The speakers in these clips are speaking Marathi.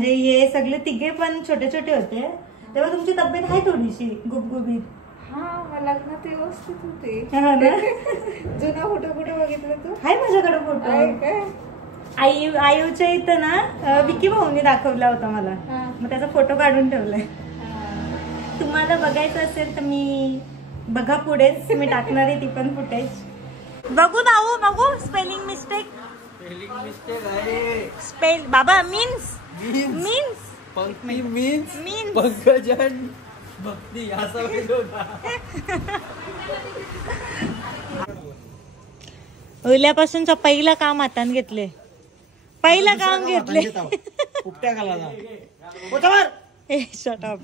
म्हणजे हे सगळे तिघे पण छोटे छोटे होते तेव्हा तुमची तब्येत आहे थोडीशी गुबगुबीत. हा मला लग्नात व्यवस्थित होते. जुना फोटो कुठे बघितला तू? आहे माझ्याकडे फोटो. काय आईच्या इथं ना विकी भाऊनी दाखवला होता मला, मग त्याचा फोटो काढून ठेवलाय. तुम्हाला बघायचं असेल तर मी बघा पुढेच मी टाकणार आहे ती पण फुटेज. बघू दाऊ बघू. स्पेलिंग मिस्टेक स्पेल बाबा मीन्स पंकजन भक्ती असा उद्यापासूनचं पहिलं काम हातात घेतले. पहिलं काम घेतले. Shut up.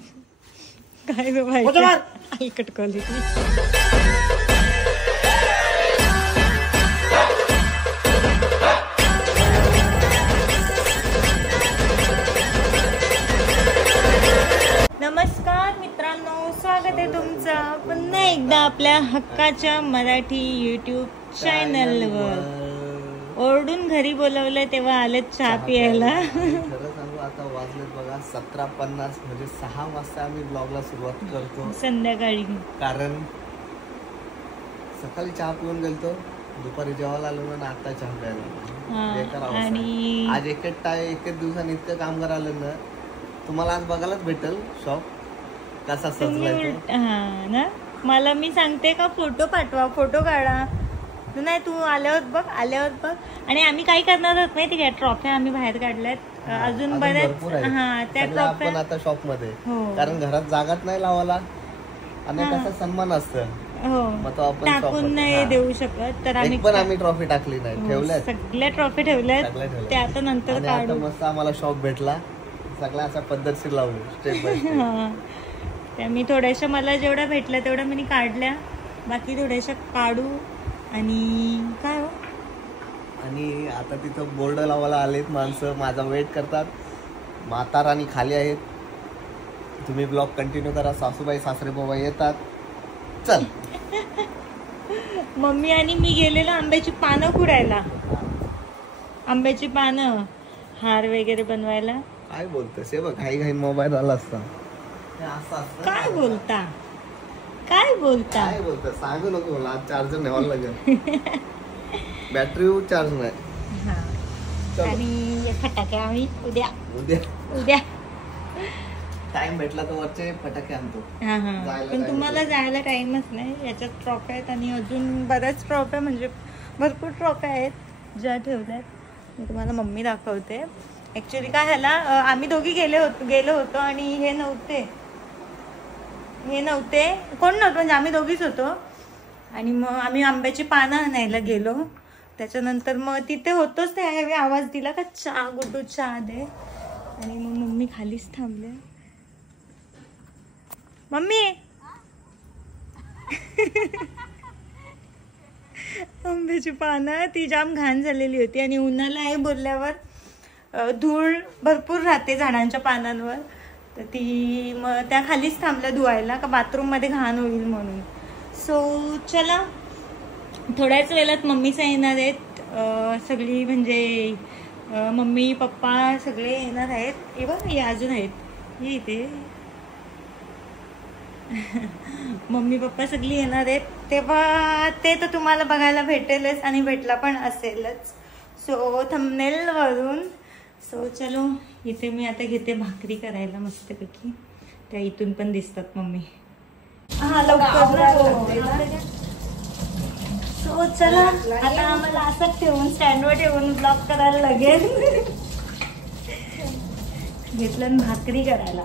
काय हलकट क्वालिटी. नमस्कार मित्रांनो, स्वागत आहे तुमचं पुन्हा एकदा आपल्या हक्काच्या मराठी YouTube चॅनलवर. ओरडून घरी बोलवलं तेव्हा आले चहा प्यायला. खरं सांगू आता वाजलेत बघा 17:50 म्हणजे 6 वाजता आम्ही ब्लॉगला सुरुवात करतो संध्याकाळी. कारण सकाळी चहा पिऊन गेलतो, दुपारी जेवायला आलो ना आता चहा प्यायला. आणि आज एकच दिवसाने इतकं काम करायला ना. तुम्हाला आज बघायलाच भेटेल शॉप कसा सजलाय ना. मला मी सांगते का फोटो पाठवा, फोटो काढा. नाही तू आल्यावर बघ आणि आम्ही काय करणार आहोत माहिती का, ट्रॉफ्या आम्ही बाहेर काढल्यात अजून बऱ्याच. त्या ट्रॉफ्या आता शॉप मध्ये, कारण घरात जागाच नाही लावायला आणि कसा सन्मान असतं टाकून नाही देऊ शकत. तर आम्ही ट्रॉफी टाकली नाही, ठेवल्या सगळ्या ट्रॉफी ठेवल्यात. ते आता नंतर काढू. मस्त आम्हाला शॉप भेटला, सगळ्या असा पद्धतशीर लावलो स्टेप बाय स्टेप. त्या मी थोड्याशा मला जेवढ्या भेटल्या तेवढ्या मी काढल्या, बाकी थोड्याशा काढू. आणि काय हो, आणि आता तिथं बोर्ड लावायला आलेत माणसं, माझा वेट करतात. म्हातार आणि खाली आहेत. तुम्ही ब्लॉग कंटिन्यू करा. सासूबाई सासरे बाबा येतात. चल. मम्मी आणि मी गेलेलो आंब्याची पानं खुडायला, आंब्याची पानं हार वगैरे बनवायला. काय बोलतोस हे बघ, घाई मोबाईल आला असता. काय बोलता सांगू नको मला. आज चार्जर न्यावं लागेल. बॅटरी चार्ज नाही. आणि फटाके आम्ही उद्या टाइम भेटला तर वरचे फटाके आणतो. पण तुम्हाला जायला टाइमच नाही. याच्यात ट्रॉफ्या आहेत आणि अजून बऱ्याच ट्रॉफ्या, म्हणजे भरपूर ट्रॉफ्या आहेत ज्या ठेवल्यात. मी तुम्हाला मम्मी दाखवते. ऍक्च्युली काय ह्याला आम्ही दोघी गेलो होतो आणि हे नव्हते कोण नव्हतं, म्हणजे आम्ही दोघीच होतो. आणि मग आम्ही आंब्याची पानं आणायला गेलो. त्याच्यानंतर मग तिथे होतोच ते आवाज दिला का चहा गुड्डू चहा दे. आणि मग मम्मी खालीच थांबले. मम्मी आंब्याची पानं ती जाम घाण झालेली होती आणि उन्हाला आहे बोलल्यावर धूळ भरपूर राहते झाडांच्या पानांवर. तर ती मग त्या खालीच थांबल्या धुवायला का बाथरूम मध्ये घाण होईल म्हणून. सो चला, थोड्याच वेळात मम्मीच येणार आहेत सगळी, म्हणजे मम्मी पप्पा सगळे येणार आहेत. हे बघ हे अजून आहेत, हे इथे मम्मी पप्पा सगळी येणार आहेत. तेव्हा ते तर तुम्हाला बघायला भेटेलच आणि भेटला पण असेलच सो थंबनेल वरून. सो चलो, इथे मी आता घेते भाकरी करायला मस्तपैकी. त्या इथून पण दिसतात मम्मी. लवकर. सो चला, आता आम्हाला असंच ठेवून स्टँडवर ठेवून ब्लॉग करायला लागेल. घेतलं भाकरी करायला.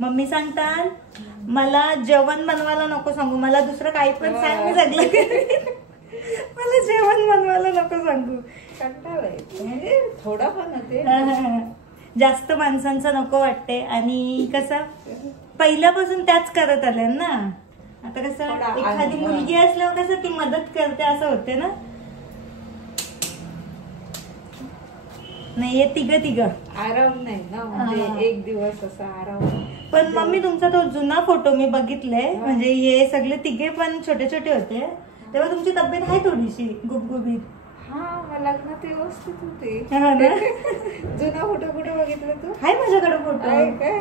मम्मी सांगतात मला जेवण बनवायला नको सांगू, मला दुसरं काही पण सांग, मी सगळं मला जेवण बनवायला नको सांगू. म्हणजे थोडा पण जास्त माणसांचं नको वाटते. आणि कसं पहिल्यापासून त्याच करत आल्या ना. आता कसं एखादी मुलगी असल्यावर कसं ती मदत करते असं होते ना. नाही हे तिघ आराम नाही ना, म्हणजे एक दिवस असा आराम. पण मम्मी तुमचा तो जुना फोटो मी बघितले, म्हणजे हे सगळे तिघे पण छोटे छोटे होते तेव्हा तुमची तब्येत आहे थोडीशी गुबगुबीत. हा मला लग्न ते व्यवस्थित होते. हा ना? जुना फोटो कुठे बघितला तू? हाय माझ्याकडे फोटो. आहे काय?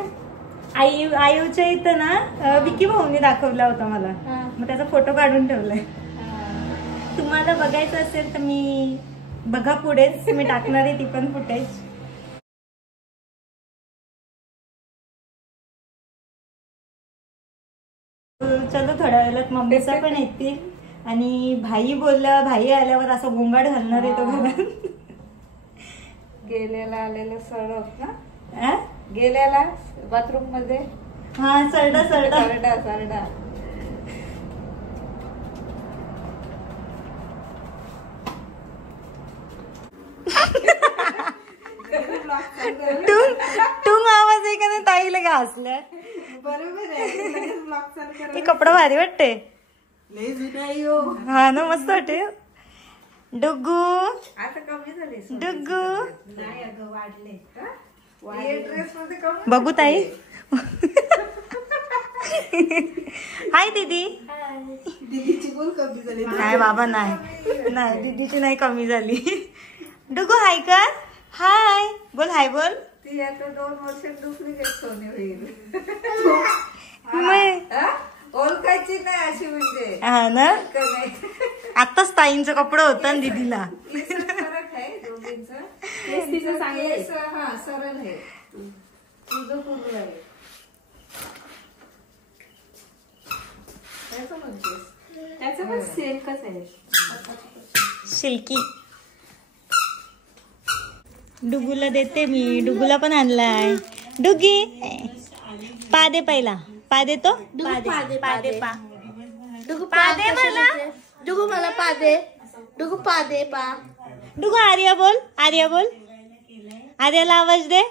आईच्या इथं ना विकी भाऊनी दाखवला होता मला, मग त्याचा फोटो काढून ठेवलाय. तुम्हाला बघायचं असेल तर मी बघा पुढेच मी टाकणार आहे ती पण फुटेज. चलो थोड्या वेळात मम्मीचा पण येतील आणि भाई बोलला, भाई आल्यावर असा गोंगाट घालणार आहे तो घरात. गेलेला आलेला सरड ना, गेलेला बाथरूम मध्ये. हा सरडा सरडा सरडा सरडा. टुंग आवाज आहे का नाही ताईला का हसलं. बरोबर आहे. हे कपडा भारी वाटते. हा ना मस्त वाटते. डुग्गू आता कमी झाले. डुग्गू नाही अगं वाढले. ड्रेस मध्ये कमी. बघू ताई. हाय दीदी. दीदीची बोल कमी झाली. नाही बाबा नाही दीदीची नाही कमी झाली. डुग्गू हाय कर. हाय बोल. हाय बोल. ती आता 2 वर्षात डुप्लिकेट सोने होईल. ओळखायची नाही अशी म्हणजे. हा ना आताच ताईंचं कपडं होतं ना दीदीला. फरक आहे दोघींचं. हा सरळ आहे. तुझं पूर्ण आहे. त्याचं पण सिल्कच आहे. सिल्की. डुगूला देते मी. डुगूला पण आणलाय. डुगी पा दे पहिला. पा देतो. पा दे पा. डुगू पा दे मला. डुगू मला पा दे. डुगू पा दे पा. डुगू आर्या बोल. आर्या बोल. आर्याला आवाज दे.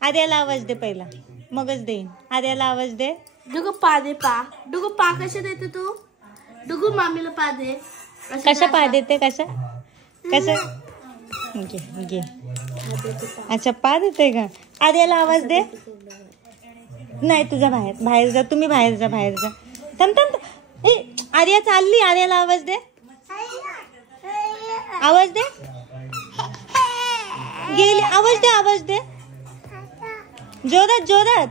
आर्याला आवाज दे पहिला मगच देईन. आर्याला आवाज दे. डुगू पा दे पा. डुगू पा कशा देते तू? डुगू मामीला पा दे. कशा पा देते कशा घे. अच्छा पा देते का? आर्याला आवाज दे. नाही तुझा बाहेर जा. तुम्ही बाहेर जा. थांब. आर्या चालली. आर्याला आवाज दे. आवाज दे. गेली. आवाज दे. जोरात.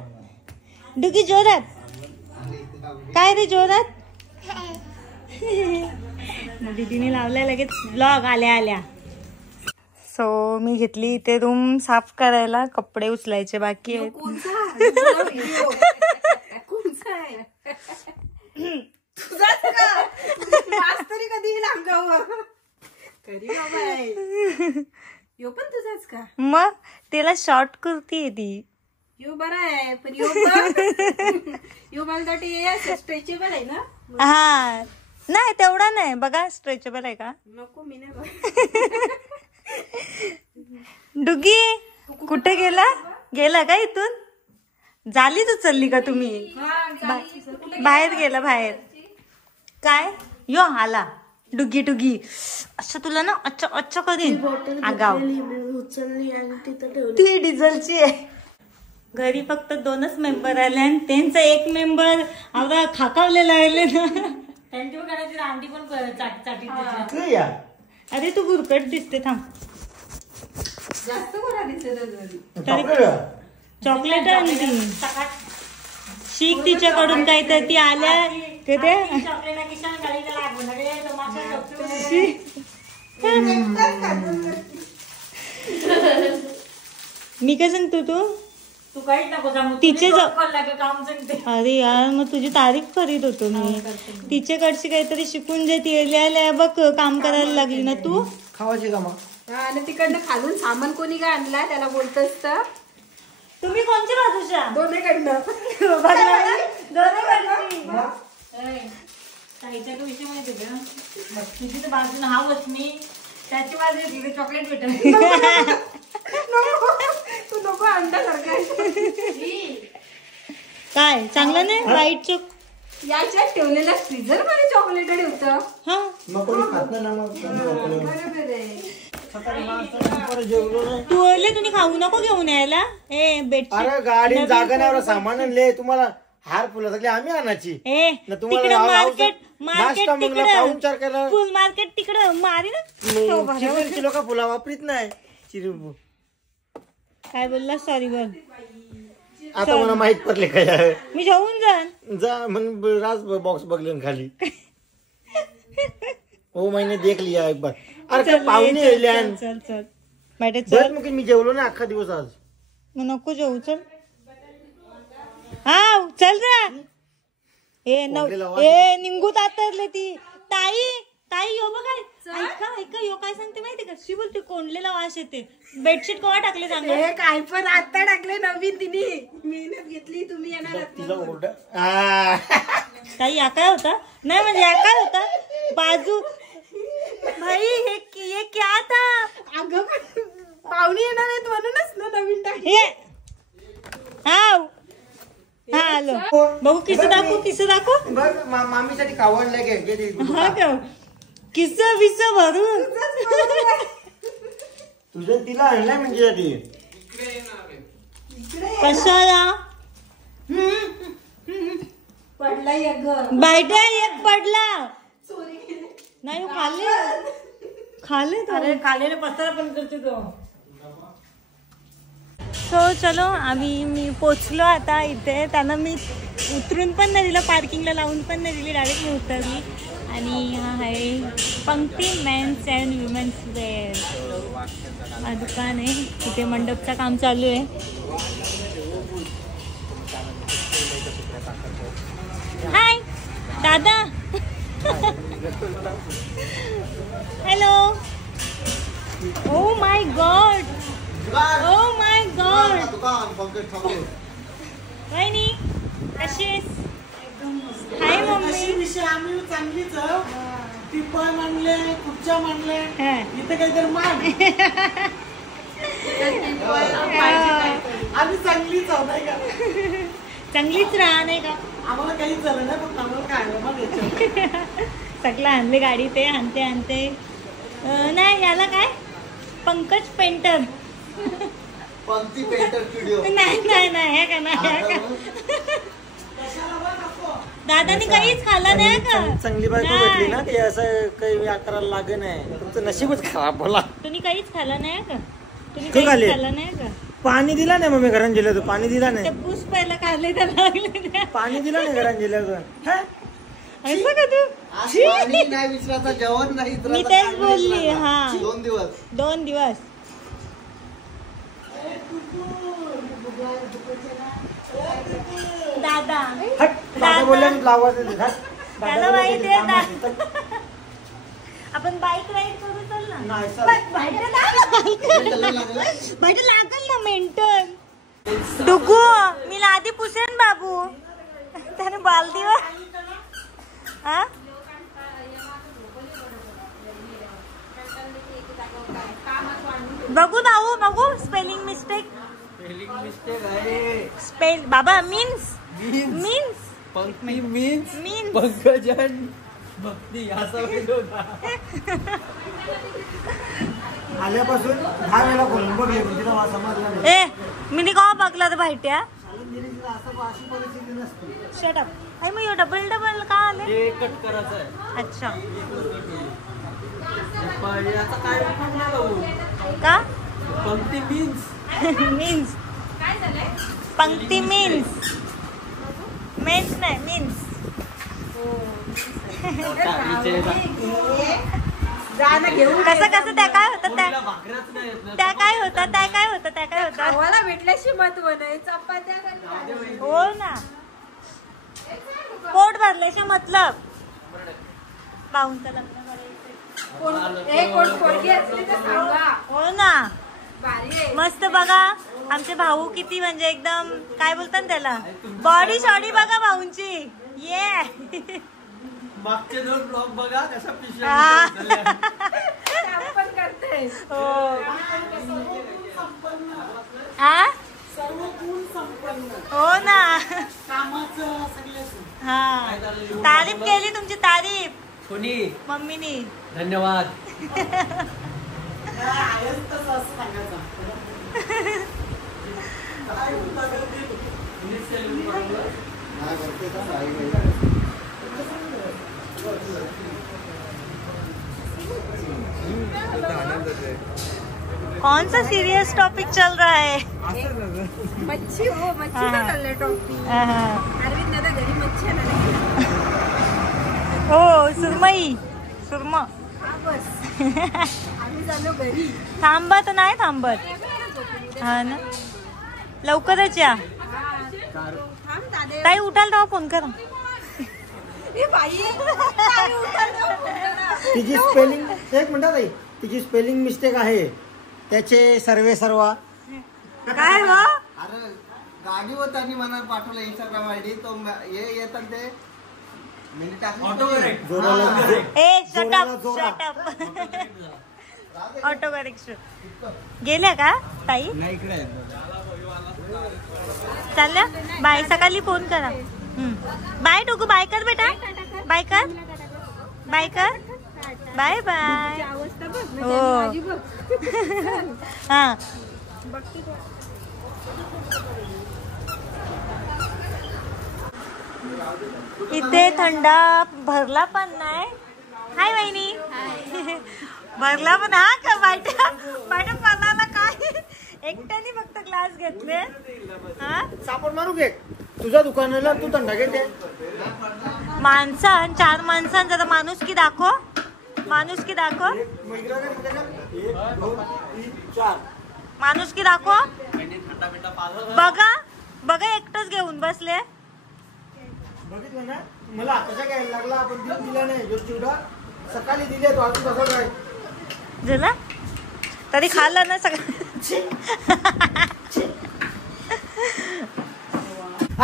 डुगी जोरात. काय रे जोरात. दीदीने लावलाय लगेच ब्लॉग आल्या. सो मी घेतली इथे रूम साफ करायला. कपडे उचलायचे बाकी आहेत. मग त्याला शॉर्ट कुर्ती आहे ती. यो बरा आहे पण यो मला स्ट्रेचेबल आहे ना. हा नाही तेवढा नाही बघा. स्ट्रेचेबल आहे का? नको मी नाही. डुगी कुठे गेला का इथून? जालीच उचलली का तुम्ही? बाहेर गेला बाहेर. काय यो आला डुगी असं तुला ना अच्छा करीन. आगाव उचलली आणि तिथं ठेवली. ती डिझेलची आहे. घरी फक्त 2च मेंबर आले आणि त्यांचा एक मेंबर आवडा खाकावलेला आहे ना. त्यांची पण करायची रांडी पण चाटी. अरे तू गुरकट दिसते. थांब. जास्त बरा दिसत. चॉकलेट आणली. शिक तिच्याकडून काय तर ती आल्या ते मी काय सांगतो तू काहीच नको सांगू. तिचे काम सांगते. अरे यार मग तुझी तारीफ करीत होतो मी. तिच्याकडची काहीतरी शिकून जे ती बघ काम करायला लागली ना तू. खावायची का मग? आणि तिकडनं खालून सामान कोणी काय आणला त्याला बोलतोस तर. तुम्ही कोणच्या बाजूच्या? दोन्हीकडनं. ताईच्या तो विषय माहिती का? तुझी तर बाजून हा वचमी त्याची बाजू तिथे चॉकलेट भेटेल. तू नको अंडासारखा. काय चांगलं नाही वाईट चोक. याच्यात ठेवलेलं फ्रीजर मध्ये चॉकलेट ठेवतं. हा तू ओरले तुम्ही खाऊ नको घेऊन यायला. अरे गाडी जागा नाही सामान आणले तुम्हाला. हार फुलं सगळे आम्ही आणायची. तिकडे मार्केट तिकडं फुल मार्केट तिकडं मारी ना किलो का फुला वापरीत नाही चिरू. काय बोलला सॉरी बोल. आता मला माहित पडले काय मी जेवून जा म्हणून राज बॉक्स बघले खाली. हो मैंने देख लिया एक बार. अरे पाहुणे येल्यान. चल चल बैठे चल. मग मी जेवलो ना अख्खा दिवस आज. मग नको जेवू चल. हा चल ना. ए निंगूत आतरले ती ताई ताई यो बघ ऐका ऐका यो काय सांगते माहिती का शी बोलते कोंडलेला वास येते. बेडशीट कवा टाकले चांगले. हे काय पण आता टाकले नवीन तिने मेहनत घेतली तुम्ही येणार तिला ओरडा. ताई या काय होता नाही म्हणजे या काय होता बाजू भाई हे क्या था. अगं पाहुणे येणार आहेत म्हणूनच ना नवीन टाकले. हा आलो बघू किस्से दाखव मामीसाठी कावडलं घे. हा का किस्सा बिस्सा भरून तुझं तिला आणलाय म्हणजे कशाला पडला एक बायटा एक पडला नाही खाल्ले अरे खाल्लेले पत्रा पण करते तो. सो चलो मी पोचलो आता इथे. त्यांना मी उतरून पण नाही दिलं पार्किंगला लावून पण नाही दिली डायरेक्ट मी उतरली. आणि हा आहे पंक्ती मेन्स अँड वुमेन्स वेअर हा दुकान आहे. इथे मंडपचं काम चालू आहे. हाय दादा. Hello. Oh my God oh my God. वहिनी कशी आहेस. हाय मम्मी. आम्ही चांगलीच टिपळ मांडले खुर्च्या मांडले इथे काहीतरी मान. आम्ही चांगलीच आहोत नाही का. चांगलीच राहा नाही का. आम्हाला काहीच झालं नाही पण आम्हाला काय मग सगळं आणले गाडी ते आणते नाही याला काय पंकज पेंटर. पंक्ती पेंटर स्टुडिओ. नाही हे का नाही दादानी काहीच खाल्लं नाही का. चांगली बायको भेटली ना ते असं काही करायला लागे नाही. तुमचं नशीबच खराब बोला. तुम्ही काहीच खाल्लं नाही का. तुम्ही तू काहीच खाल्लं नाही का. पाणी दिला नाही मग मी घरात गेलो होतो. पाणी दिला नाही. पूस पहिला खाल्ले तर लागले. पाणी दिलं नाही घरात गेलो होतो. असं का तू पाणी नाही विचारायचं जेवण नाही. मी तेच बोलली. हा 2 दिवस दादा बोलले त्याला माहिती आहे. आपण बाईक राईड करू चल ना. बाईक लागल ना मेंटन. डुगू मी लादी पुसेन बाबू त्याने बालदीवर. हा बघू भाऊ बघू स्पेलिंग मिस्टेक स्पेल बाबा मीन्स पंक्ती मीन्स मीन्स पंकजन भक्ती असा आल्यापासून 10 वेळा बोलून बघले तिला समजला नाही. ए मी कवा बघला तर भाईट्या. Shut up. आई मग डबल का आले. हे कट करायचं आहे. अच्छा याचा काय का पंक्ती मीन्स पंक्ती मीन्स मेन्स नाही मीन्स. कसं त्या काय होतं त्या काय होतं आम्हाला भेटल्याशी महत्व नाही. चपात्या हो ना पोट भरल्याशी मतलब. पाहूनचं लग्न हो ना मस्त. बघा आमचे भाऊ किती म्हणजे एकदम काय बोलतात त्याला बॉडी शॉडी बघा भाऊंची. ये मागचे 2 ब्लॉग बघा कशा करते. हो ना कामाचं हा तारीफ केली तुमची तारीफ कोणी मम्मीनी. धन्यवाद. कौन सा सीरियस टॉपिक चल रहा है? मच्छी हो मच्छीचा चाललंय टॉपिक. अरविंद दादा घरी मच्छी आणायला. हो सुरमई सुरमा. हा बस आम्ही झालो घरी. थांबत नाही थांबत. हा ना लवकरच या. थांब दादा. ताई उठाल तेव्हा फोन करा. ए बाई काय उठायला? तिची स्पेलिंग एक मिनिट ताई, तिची स्पेलिंग मिस्टेक आहे त्याचे सर्व काय हो? अरे गाडीवर त्यांनी मला पाठवलं इंस्टाग्राम आयडी तो हे येतात ते मिनिट ए शटअप ऑटो करेक्ट. गेल्या का ताई? चालल्या बाय. सकाळी फोन करा. बाय टोकू. बाय कर बेटा. बाय कर. बाय कर. Bye bye. अवस्था बघ हो. माझी बघ. हा इथे थंडा भरला पण नाही. हाय वहिनी. भरला पण हा का बायटा बायटा पानाला काय एकट्याने फक्त ग्लास घेतले. हा सापड मारू घे तुझ्या दुकानाला, तू थंडा घेते. माणसां 4 माणसां जरा माणूस की दाखव. माणूस की दाखव. माणूस की दाखव. बघा बघा एकटच घेऊन बसले. बघितलं ना मला आताच्या घ्यायला लागला. आपण दिला नाही जो चिवडा सकाळी दिले तो अजून तसं काय झाला तरी खाल्ला ना सगळं.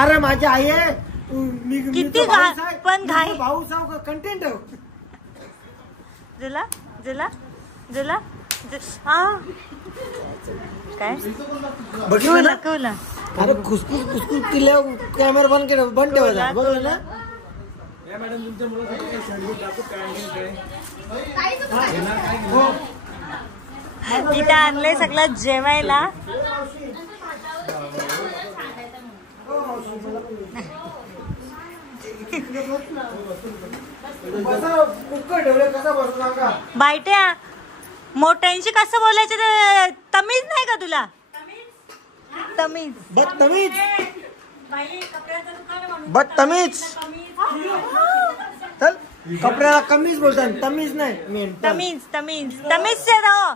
अरे माझी आई आहे. मी किती तो भाऊच आहे. पण मी तो घाई. भाऊच आहे का कंटेंट आहे. जुला जुला जुला हा काय बघितलं ना कवला. अरे खुसखुस खुसखुस केल्या कॅमेरा बंद केला बंद ठेवायचा. बघलं ना इथं आणलंय सगळं जेवायला. कुकर ठेवले कसा बसू सांगा. बायट्या मोठ्यांशी कसं बोलायचं ते तमीज नाही का तुला? तमीज बदतमीज बदतमीज. चल कपड्याला कमीच बोलतात तमीज नाही. मेन तमीज तमीज तमीज से रहो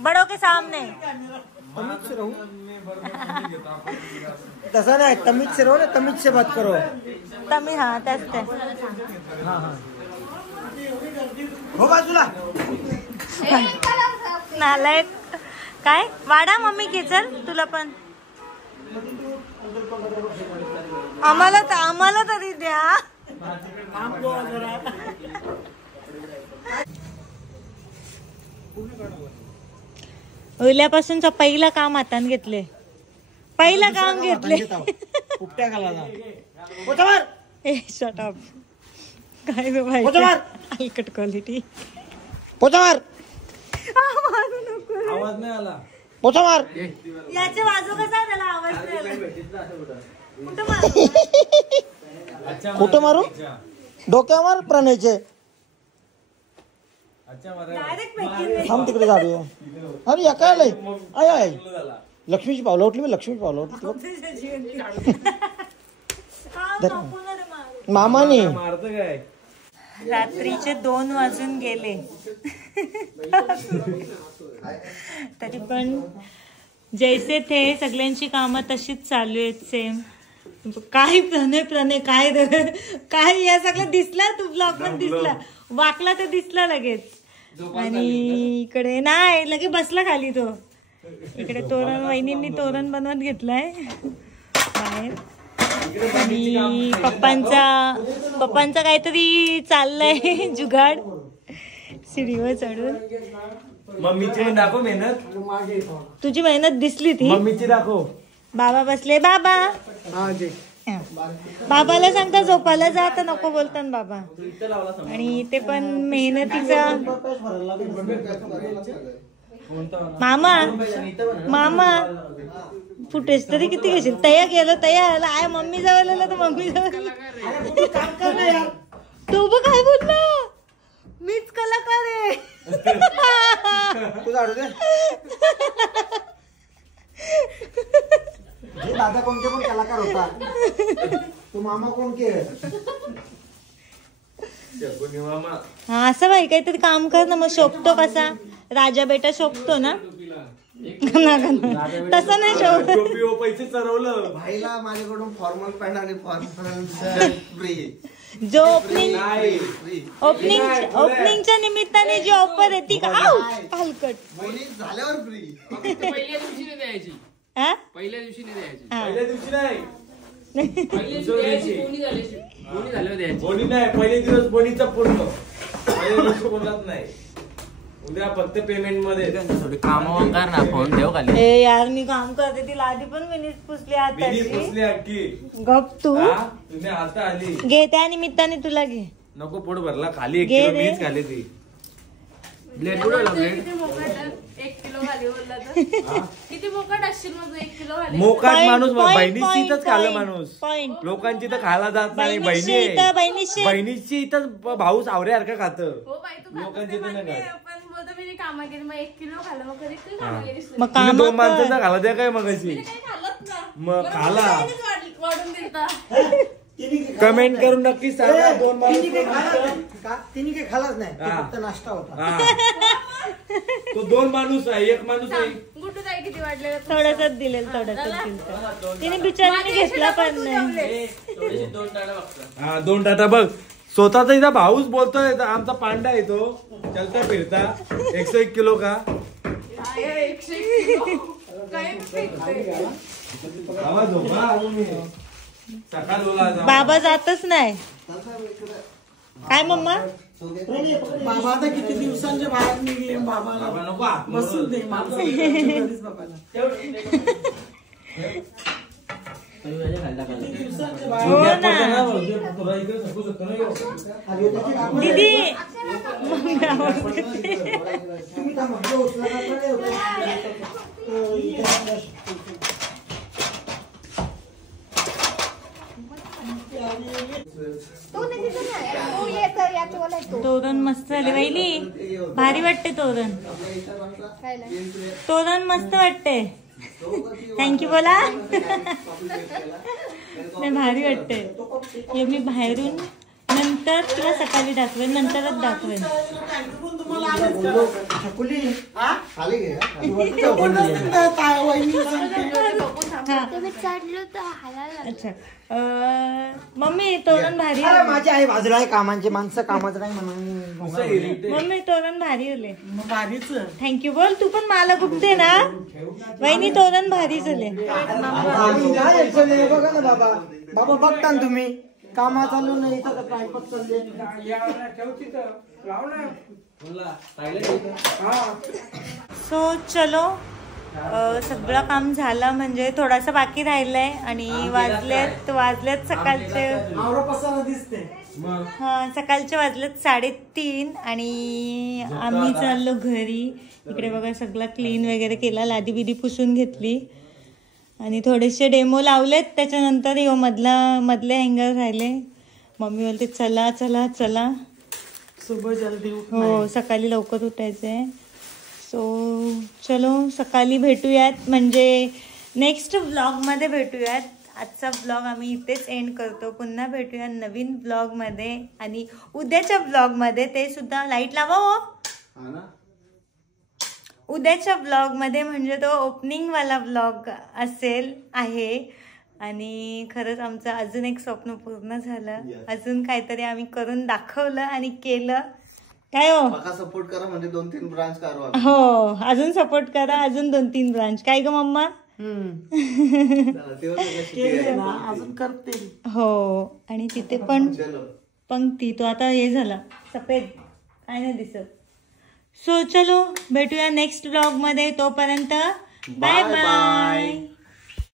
बड़ों के सामने. तमीज से रहो. तसं नाही तमीज से रहो ना तमीज से बात करो. तमीज हा त्याच ते. हा हा हो बाजूला. नालायक काय वाडा मम्मी घे चल तुला पण. आम्हाला तरी द्या. उद्यापासूनच पहिलं काम हातात घेतले. पहिलं काम घेतले. उपट्या घालायला पोचा मार. ए शट अप. काय ग बाई पोचा मार. हलकट क्वालिटी. पोचा मार. मारू नको. आवाज नाही आला. पोचा मार. याच्या बाजू कसा त्याला आवाज नाही आला. कुठं मारू? कुठं मारू. डोक्या मार प्रणयचे. डायरेक्ट फेकीन. थांब तिकडे झाडू. अरे या काय आलंय. आय आय लक्ष्मीची पावलं उठली. लक्ष्मीची पावलं उठली. मामाने रात्रीचे 2 वाजून गेले तरी पण जैसे थे सगळ्यांची कामं तशीच चालू आहेत सेम. काय प्रणय काय काय या सगळं दिसला. तू ब्लॉग पण दिसला. वाकला तर दिसला लगेच. आणि इकडे नाही लगे बसला खाली तो. इकडे तोरण वहिनींनी तोरण बनवत घेतलाय बाहेर. आणि पप्पांचा काहीतरी चाललंय जुगाड सीडीवर चढून. मम्मीची दाखव मेहनत. तुझी मेहनत दिसली ती. मम्मीची दाखव. बाबा बसले. बाबा बाबाला सांगता झोपायला जा तर नको बोलतात बाबा. आणि ते पण मेहनतीचा. मामा फुटेज तरी किती घेशील. तया गेलं तया आय मम्मी जवळ आलं तर मम्मी जवळ. तो बघ काय बोलला, मीच कलाकार आहे. तू झाडू दे. दादा कोणते पण कलाकार होता, तू मामा कोणते? हा असं भाई काहीतरी काम कर ना, मग शोभतो कसा राजा बेटा शोभतो ना. तसं नाही शोभत. पैसे चरवलं भाईला माझ्याकडून फॉर्मल पॅन्ट आणि फॉर्मल शर्ट फ्री. जो ओपनिंगच्या निमित्ताने जी ऑफर आहे ती का हलकट झाल्यावर फ्री. पहिल्या दिवशी नाही द्यायची, हा पहिल्या दिवशी नाही द्यायची, पहिल्या दिवशी नाही, पहिल्या दिवशी द्यायची, कोणी झाल्यावर द्यायची. बोनी नाही, पहिले दिवस बोनीचा पूर्ण, पहिल्या दिवशी बोलत नाही. उद्या फक्त पेमेंट मध्ये कामावर कर ना, फोन ठेव खाली. ए यार मी काम करते, तिला आधी पण मिनीट पुसली पुसली आता. अक्की गप तू तुम्ही आता आली. घे, त्या निमित्ताने तुला घे. नको पोट भरला खाली, 1 घे किलो रे. मीच खाली ती. ब्लेड कुठे ब्लेड? किती किलो खाली बोलला तर किती मोकट असशील मग 1 किलो खाली. मोकाट Point, माणूस point, बहिणीची point, इथंच खाल्लं point, माणूस. point. लोकांची तर खायला जात नाही. बहिणीशी इथं, बहिणीशी. बहिणीची इथं भाऊ सावऱ्यासारखं खात. हो बाई तू लोकांची तर नाही खात. पण बोलतो मी कामा केली, मग 1 किलो खाल्लं, मग कधी तू कामा केलीस मग तुम्ही काम 2 माणसांना खाला द्या काय मग अशी. काही खाल्लंच ना, मग खाला. वाढून दिलता. कमेंट करून नक्की सांगा 2 माणूस. तिने काही खालाच नाही, ते हा. फक्त नाश्ता होता. हा. तो 2 माणूस आहे, 1 माणूस आहे. गुड्डू ताई किती वाढले? थोडंसंच दिलेलं, थोडंसंच दिलं. तिने बिचारीने घेतला पण नाही. 2 टाटा बघ. स्वतःचा इथं भाऊच बोलतोय, आमचा पांडा आहे तो, चलता फिरता 101 किलो का. आवाज हो का? सकाळ बोला जा. बाबा जातच नाही. काय मम्मा? बाबा आता किती दिवसांच्या बाहेर निघले, बाबाला बाबा नको हात बसून दे. हो ना दीदी, मम्मी आवडते. तुम्ही का म्हटलं उचला तोरण मस्त झाले वहिनी, भारी वाटते तोरण. तोरण मस्त वाटते. थँक्यू बोला. नाही भारी वाटते. हे मी बाहेरून नंतर तुला सकाळी दाखवेन, नंतरच दाखवेन. खाली घे. अच्छा मम्मी तोरण भारी अरे माझी आई बाजूला आहे, कामांचे माणसं कामाचं नाही म्हणा. मम्मी तोरण भारी होले. भारीच. थँक्यू बोल. तू पण मला गुप्ते ना वहिनी, तोरण भारी झाले. बघा ना बाबा, बाबा बघता ना तुम्ही, कामा चालू नाही इथं टाइमपास चालले. सो चलो, सगळं काम झालं, म्हणजे थोडासा बाकी राहिलंय आणि वाजलेत सकाळचे. दिसते. हा सकाळचे वाजलेत 3:30 आणि आम्ही चाललो घरी. इकडे बघा सगळं क्लीन वगैरे केला, लादी बिदी पुसून घेतली आणि थोडेसे डेमो लावलेत. त्याच्यानंतर मधले हँगर राहिले. मम्मी बोलते चला चला चला, सुबह जल्दी. हो सकाळी लवकर उठायचंय. सो चलो सकाळी भेटूयात, म्हणजे नेक्स्ट व्लॉगमध्ये भेटूयात. आजचा व्लॉग आम्ही इथेच एंड करतो. पुन्हा भेटूया नवीन व्लॉगमध्ये आणि उद्याच्या व्लॉगमध्ये, ते सुद्धा लाईट लावा हो. उद्याच्या व्लॉगमध्ये म्हणजे तो ओपनिंगवाला व्लॉग आहे. आणि खरंच आमचं अजून एक स्वप्न पूर्ण झालं. अजून काहीतरी आम्ही करून दाखवलं आणि केलं. काय हो सपोर्ट करा, म्हणजे 2-3 ब्रांच काढवा. हो अजून सपोर्ट करा, अजून 2-3 ब्रांच. काय ग मम्मा? अजून करते. हो आणि तिथे पण पंक्ती, तो आता हे झाला सफेद, काय नाही दिसत. सो चलो भेटूया नेक्स्ट व्लॉग मध्ये. तोपर्यंत बाय बाय.